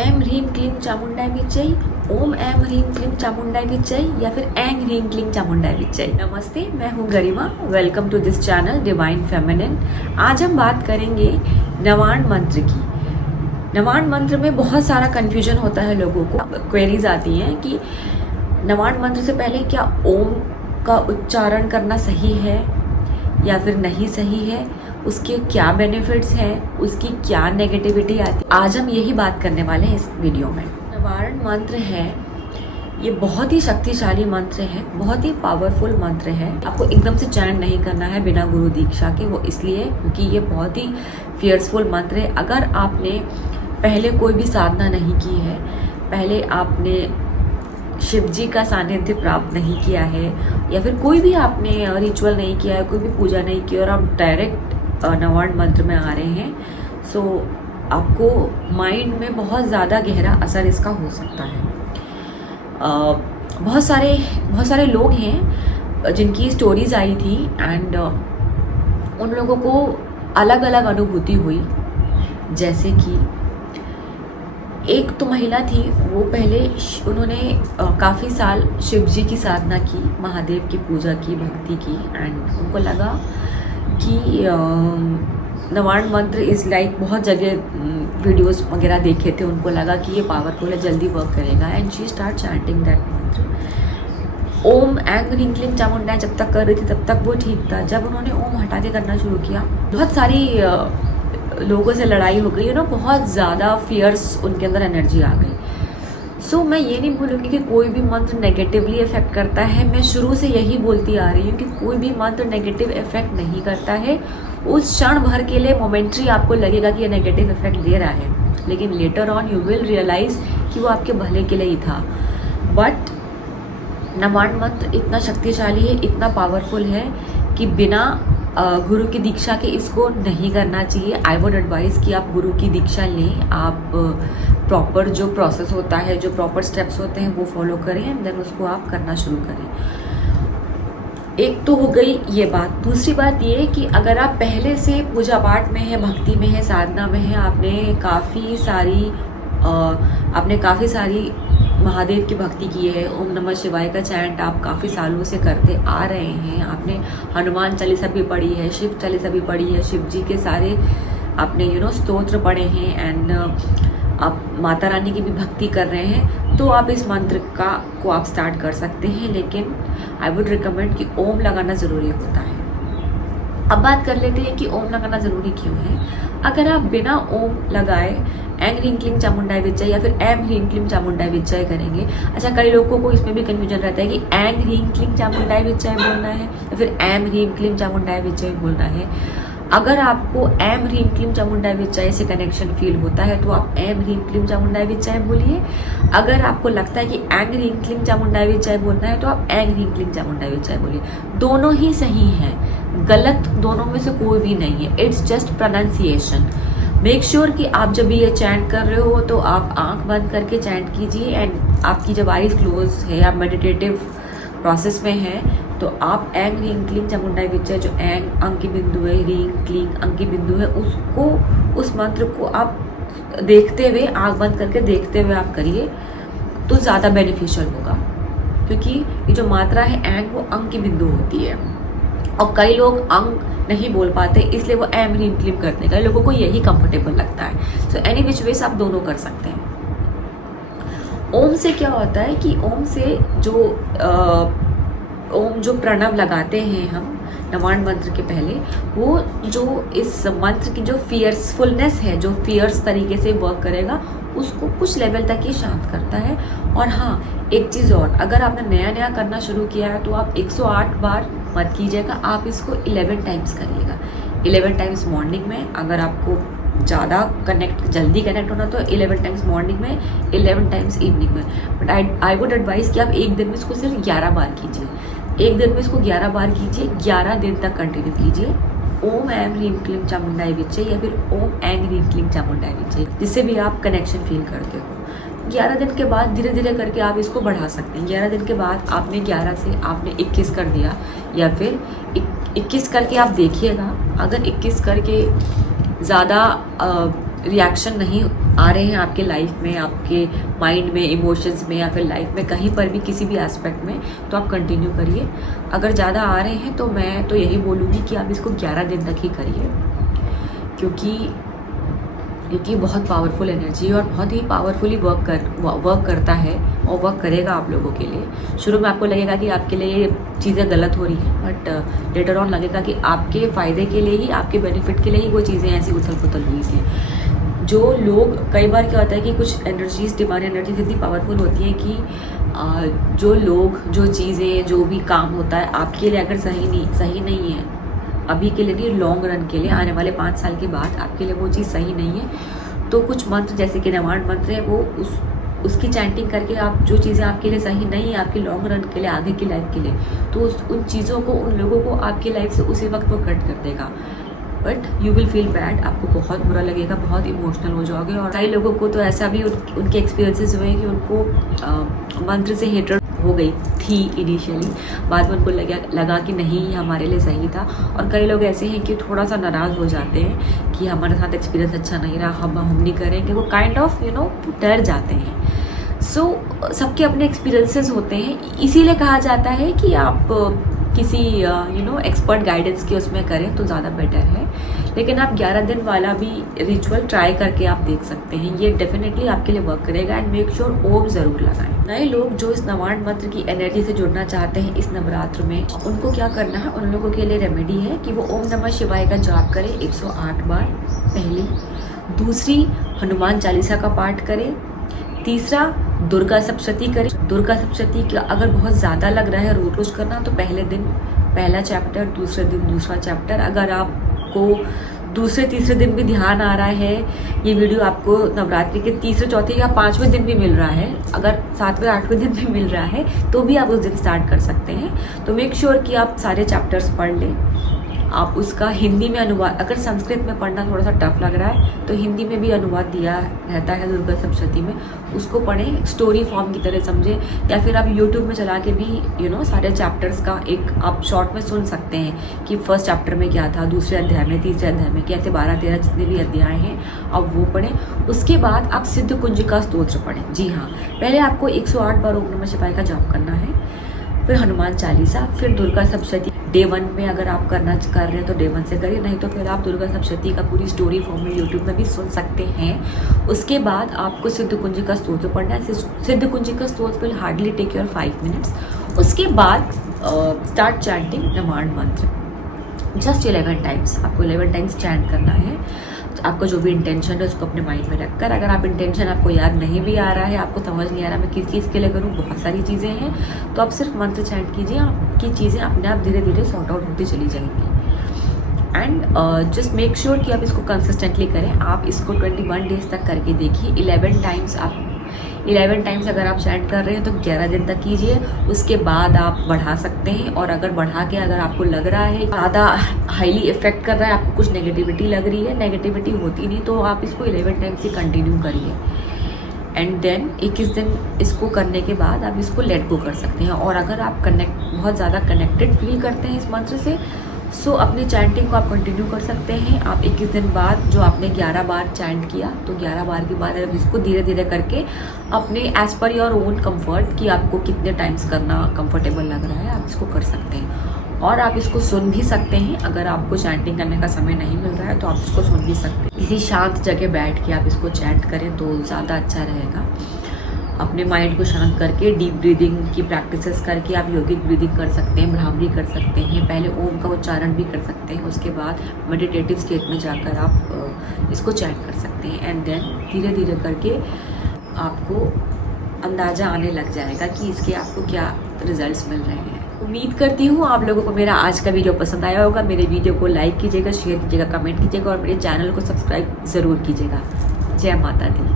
ऐं ह्रीं क्लीं चामुंडाय विच्चै, ओम ऐं ह्रीं क्लीं चामुंडाय विच्चै या फिर ऐं ह्रीं क्लीं चामुंडाय विच्चै। नमस्ते, मैं हूँ Garima. Welcome to this channel Divine Feminine. आज हम बात करेंगे नवाण मंत्र की। नवाण मंत्र में बहुत सारा कन्फ्यूजन होता है, लोगों को क्वेरीज आती हैं कि नवाण मंत्र से पहले क्या ओम का उच्चारण करना सही है या फिर नहीं सही है, उसके क्या बेनिफिट्स हैं, उसकी क्या नेगेटिविटी आती है। आज हम यही बात करने वाले हैं इस वीडियो में। नवारण मंत्र है, ये बहुत ही शक्तिशाली मंत्र है, बहुत ही पावरफुल मंत्र है। आपको एकदम से चयन नहीं करना है बिना गुरु दीक्षा के। वो इसलिए क्योंकि ये बहुत ही फियर्सफुल मंत्र है। अगर आपने पहले कोई भी साधना नहीं की है, पहले आपने शिव जी का सानिध्य प्राप्त नहीं किया है या फिर कोई भी आपने रिचुअल नहीं किया है, कोई भी पूजा नहीं की और आप डायरेक्ट नवाण मंत्र में आ रहे हैं, सो आपको माइंड में बहुत ज़्यादा गहरा असर इसका हो सकता है। बहुत सारे लोग हैं जिनकी स्टोरीज आई थी एंड उन लोगों को अलग अलग अनुभूति हुई। जैसे कि एक तो महिला थी, वो पहले उन्होंने काफ़ी साल शिव जी की साधना की, महादेव की पूजा की, भक्ति की एंड उनको लगा कि नवाण मंत्र इज़ लाइक, बहुत जगह वीडियोस वगैरह देखे थे, उनको लगा कि ये पावरफुल है, जल्दी वर्क करेगा and she start chanting that मंत्र। ओम ऐं ह्रीं क्लीं चामुंडाय जब तक कर रही थी तब तक वो ठीक था। जब उन्होंने ओम हटा के करना शुरू किया, बहुत सारी लोगों से लड़ाई हो गई, बहुत ज़्यादा फियर्स उनके अंदर एनर्जी आ गई। सो मैं ये नहीं बोलूँगी कि कोई भी मंत्र नेगेटिवली इफेक्ट करता है। मैं शुरू से यही बोलती आ रही हूँ कि कोई भी मंत्र नेगेटिव इफेक्ट नहीं करता है। उस क्षण भर के लिए मोमेंट्री आपको लगेगा कि ये नेगेटिव इफेक्ट दे रहा है, लेकिन later on you will realise कि वो आपके भले के लिए ही था। बट नवाण मंत्र इतना शक्तिशाली है, इतना पावरफुल है कि बिना गुरु की दीक्षा के इसको नहीं करना चाहिए। आई वुड एडवाइस कि आप गुरु की दीक्षा लें, आप प्रॉपर जो प्रोसेस होता है, जो प्रॉपर स्टेप्स होते हैं वो फॉलो करें एंड देन उसको आप करना शुरू करें। एक तो हो गई ये बात। दूसरी बात ये कि अगर आप पहले से पूजा पाठ में है, भक्ति में है, साधना में है, आपने काफ़ी सारी महादेव की भक्ति की है, ओम नमः शिवाय का चैंट आप काफ़ी सालों से करते आ रहे हैं, आपने हनुमान चालीसा भी पढ़ी है, शिव चालीसा भी पढ़ी है, शिव जी के सारे आपने स्तोत्र पढ़े हैं एंड आप माता रानी की भी भक्ति कर रहे हैं, तो आप इस मंत्र को आप स्टार्ट कर सकते हैं। लेकिन आई वुड रिकमेंड कि ओम लगाना ज़रूरी होता है। अब बात कर लेते हैं कि ओम लगाना ज़रूरी क्यों है। अगर आप बिना ओम लगाए ऐं ह्रीं क्लीं चामुंडाय विच्चै या फिर ऐं ह्रीं क्लीं चामुंडाय विच्चै करेंगे। अच्छा, कई लोगों को इसमें भी कन्फ्यूजन रहता है कि ऐं ह्रीं क्लीं चामुंडाय विच्चै बोलना है या फिर ऐं ह्रीं क्लीं चामुंडाय विच्चै बोलना है। अगर आपको ऐं ह्रीं क्लीं चामुंडाय विच्चै से कनेक्शन फील होता है तो आप ऐं ह्रीं क्लीं चामुंडाय विच्चै बोलिए। अगर आपको लगता है कि ऐं ह्रीं क्लीं चामुंडाय विच्चै बोलना है तो आप ऐं ह्रीं क्लीं चामुंडाय विच्चै बोलिए। दोनों ही सही हैं, गलत दोनों में से कोई भी नहीं है। It's just pronunciation. Make sure कि आप जब भी ये चैंट कर रहे हो तो आप आंख बंद करके चैंट कीजिए एंड आपकी जब आईज क्लोज है, आप मेडिटेटिव प्रोसेस में हैं, तो आप ऐं ह्रीं क्लीं चामुंडाय विच्चै, जो ऐं अंग की बिंदु है, ह्रीं क्लीं अंग की बिंदु है, उस मंत्र को आप देखते हुए, आंख बंद करके देखते हुए आप करिए तो ज़्यादा बेनिफिशियल होगा। क्योंकि ये जो मात्रा है ऐं, वो अंग की बिंदु होती है और कई लोग अंग नहीं बोल पाते, इसलिए वो ऐं ह्रीं क्लीं करते हैं। कई लोगों को यही कंफर्टेबल लगता है। सो एनी विच वेज आप दोनों कर सकते हैं। ओम से क्या होता है कि ओम से ओम जो प्रणव लगाते हैं हम नवाण मंत्र के पहले, वो जो इस मंत्र की जो फियर्सफुलनेस है, जो फियर्स तरीके से वर्क करेगा, उसको कुछ लेवल तक ये शांत करता है। और हाँ, एक चीज़ और, अगर आपने नया करना शुरू किया है तो आप 108 बार मत कीजिएगा, आप इसको 11 टाइम्स करिएगा। 11 टाइम्स मॉर्निंग में, अगर आपको ज़्यादा जल्दी कनेक्ट होना तो 11 टाइम्स मॉर्निंग में, 11 टाइम्स इवनिंग में। बट आई वुड एडवाइस कि आप एक दिन में इसको सिर्फ 11 बार कीजिए। एक दिन में इसको 11 बार कीजिए, 11 दिन तक कंटिन्यू कीजिए। ओम ऐं ह्रीं क्लीं चामुंडाय विच्चै या फिर ओम ऐं ह्रीं क्लीं चामुंडाय विच्चै, जिससे भी आप कनेक्शन फील करते हो। 11 दिन के बाद धीरे धीरे करके आप इसको बढ़ा सकते हैं। 11 दिन के बाद आपने 11 से आपने 21 कर दिया या फिर 21 करके आप देखिएगा। अगर 21 करके ज़्यादा रिएक्शन नहीं आ रहे हैं आपके लाइफ में, आपके माइंड में, इमोशंस में, या फिर लाइफ में कहीं पर भी किसी भी एस्पेक्ट में, तो आप कंटिन्यू करिए। अगर ज़्यादा आ रहे हैं तो मैं तो यही बोलूँगी कि आप इसको 11 दिन तक ही करिए, क्योंकि बहुत पावरफुल एनर्जी है और बहुत ही पावरफुली वर्क करता है और वर्क करेगा आप लोगों के लिए। शुरू में आपको लगेगा कि आपके लिए ये चीज़ें गलत हो रही हैं, बट लेटर ऑन लगेगा कि आपके फ़ायदे के लिए ही, आपके बेनिफिट के लिए ही वो चीज़ें ऐसी उथल पुथल हुई थी। जो लोग, कई बार क्या होता है कि कुछ एनर्जीज, डिवाइन एनर्जीज इतनी पावरफुल होती है कि जो लोग, जो चीज़ें, जो भी काम होता है आपके लिए अगर सही नहीं है, अभी के लिए नहीं, लॉन्ग रन के लिए, आने वाले 5 साल के बाद आपके लिए वो चीज़ सही नहीं है, तो कुछ मंत्र जैसे कि नवाण मंत्र है, वो उसकी चैंटिंग करके आप, जो चीज़ें आपके लिए सही नहीं है आपकी लॉन्ग रन के लिए, आगे की लाइफ के लिए, तो उन चीज़ों को, उन लोगों को आपकी लाइफ से उसी वक्त वो कट कर देगा। But you will feel bad, आपको बहुत बुरा लगेगा, बहुत इमोशनल हो जाओगे। और कई लोगों को तो ऐसा भी उनके एक्सपीरियंसेस हुए कि उनको मंत्र से हेट्रेड हो गई थी इनिशियली, बाद में उनको लगा कि नहीं ये हमारे लिए सही था। और कई लोग ऐसे हैं कि थोड़ा सा नाराज़ हो जाते हैं कि हमारे साथ एक्सपीरियंस अच्छा नहीं रहा, हम नहीं करेंगे, वो काइंड ऑफ डर जाते हैं। सबके अपने एक्सपीरियंसेस होते हैं, इसीलिए कहा जाता है कि आप किसी एक्सपर्ट गाइडेंस के उसमें करें तो ज़्यादा बेटर है। लेकिन आप 11 दिन वाला भी रिचुअल ट्राई करके आप देख सकते हैं, ये डेफिनेटली आपके लिए वर्क करेगा। एंड मेक श्योर ओम ज़रूर लगाएं। नए लोग जो इस नवाण मंत्र की एनर्जी से जुड़ना चाहते हैं इस नवरात्र में, उनको क्या करना है, उन लोगों के लिए रेमेडी है कि वो ओम नमः शिवाय का जाप करें 108 बार, पहली। दूसरी, हनुमान चालीसा का पाठ करें। तीसरा, दुर्गा सप्तशती करें। दुर्गा सप्तशती का अगर बहुत ज़्यादा लग रहा है रोज रोज करना, तो पहले दिन पहला चैप्टर, दूसरे दिन दूसरा चैप्टर। अगर आपको दूसरे तीसरे दिन भी ध्यान आ रहा है, ये वीडियो आपको नवरात्रि के तीसरे, चौथे या 5वें दिन भी मिल रहा है, अगर 7वें 8वें दिन भी मिल रहा है, तो भी आप उस दिन स्टार्ट कर सकते हैं। तो मेक श्योर कि आप सारे चैप्टर्स पढ़ लें। आप उसका हिंदी में अनुवाद, अगर संस्कृत में पढ़ना थोड़ा सा टफ लग रहा है तो हिंदी में भी अनुवाद दिया रहता है दुर्गा सप्तशती में, उसको पढ़ें, स्टोरी फॉर्म की तरह समझें। या फिर आप यूट्यूब में चला के भी सारे चैप्टर्स का एक आप शॉर्ट में सुन सकते हैं कि फर्स्ट चैप्टर में क्या था, दूसरे अध्याय में, तीसरे अध्याय में, कैसे 12-13 जितने भी अध्याय हैं आप वो पढ़ें। उसके बाद आप सिद्ध कुंजिका स्तोत्र पढ़ें। जी हाँ, पहले आपको 108 बार ओम नमः शिवाय का जाप करना है, फिर हनुमान चालीसा, फिर दुर्गा सप्तशती। डे 1 में अगर आप कर रहे हैं तो डे 1 से करिए, नहीं तो फिर आप दुर्गा सप्तशती का पूरी स्टोरी फॉर्म में यूट्यूब में भी सुन सकते हैं। उसके बाद आपको सिद्ध कुंजिका स्तोत्र पढ़ना है। Siddh Kunjika Stotra will hardly take your 5 minutes. उसके बाद स्टार्ट चैंटिंग नवाण मंत्र जस्ट 11 टाइम्स। आपको 11 टाइम्स चैंट करना है। आपका जो भी इंटेंशन है उसको अपने माइंड में रखकर, अगर आप इंटेंशन आपको याद नहीं भी आ रहा है, आपको समझ नहीं आ रहा मैं किस चीज़ के लिए करूँ, बहुत सारी चीज़ें हैं, तो आप सिर्फ मंत्र चैंट कीजिए, आपकी चीज़ें अपने आप धीरे धीरे सॉर्ट आउट होती चली जाएंगी। एंड जस्ट मेक श्योर कि आप इसको कंसिस्टेंटली करें। आप इसको 21 डेज तक करके देखिए। 11 टाइम्स अगर आप चैंट कर रहे हैं तो 11 दिन तक कीजिए। उसके बाद आप बढ़ा सकते हैं, और अगर बढ़ा के अगर आपको लग रहा है ज़्यादा हाईली इफेक्ट कर रहा है, आपको कुछ नेगेटिविटी लग रही है, नेगेटिविटी होती नहीं, तो आप इसको 11 टाइम्स ही कंटिन्यू करिए। एंड देन 21 दिन इसको करने के बाद आप इसको लेट गो कर सकते हैं। और अगर आप बहुत ज़्यादा कनेक्टेड फील करते हैं इस मंत्र से, सो अपनी चैंटिंग को आप कंटिन्यू कर सकते हैं। आप 21 दिन बाद जो आपने 11 बार चैंट किया, तो 11 बार के बाद अब इसको धीरे धीरे करके अपने as per your own comfort, कि आपको कितने टाइम्स करना कंफर्टेबल लग रहा है, आप इसको कर सकते हैं। और आप इसको सुन भी सकते हैं। अगर आपको चैंटिंग करने का समय नहीं मिल रहा है तो आप इसको सुन भी सकते हैं। किसी शांत जगह बैठ के आप इसको चैंट करें तो ज़्यादा अच्छा रहेगा। अपने माइंड को शांत करके डीप ब्रीदिंग की प्रैक्टिसेस करके आप योगिक ब्रीदिंग कर सकते हैं, भ्रामरी कर सकते हैं, पहले ओम का उच्चारण भी कर सकते हैं, उसके बाद मेडिटेटिव स्टेट में जाकर आप इसको चैंट कर सकते हैं। एंड देन धीरे धीरे करके आपको अंदाज़ा आने लग जाएगा कि इसके आपको क्या रिजल्ट्स मिल रहे हैं। उम्मीद करती हूँ आप लोगों को मेरा आज का वीडियो पसंद आया होगा। मेरे वीडियो को लाइक कीजिएगा, शेयर कीजिएगा, कमेंट कीजिएगा और मेरे चैनल को सब्सक्राइब ज़रूर कीजिएगा। जय माता दी।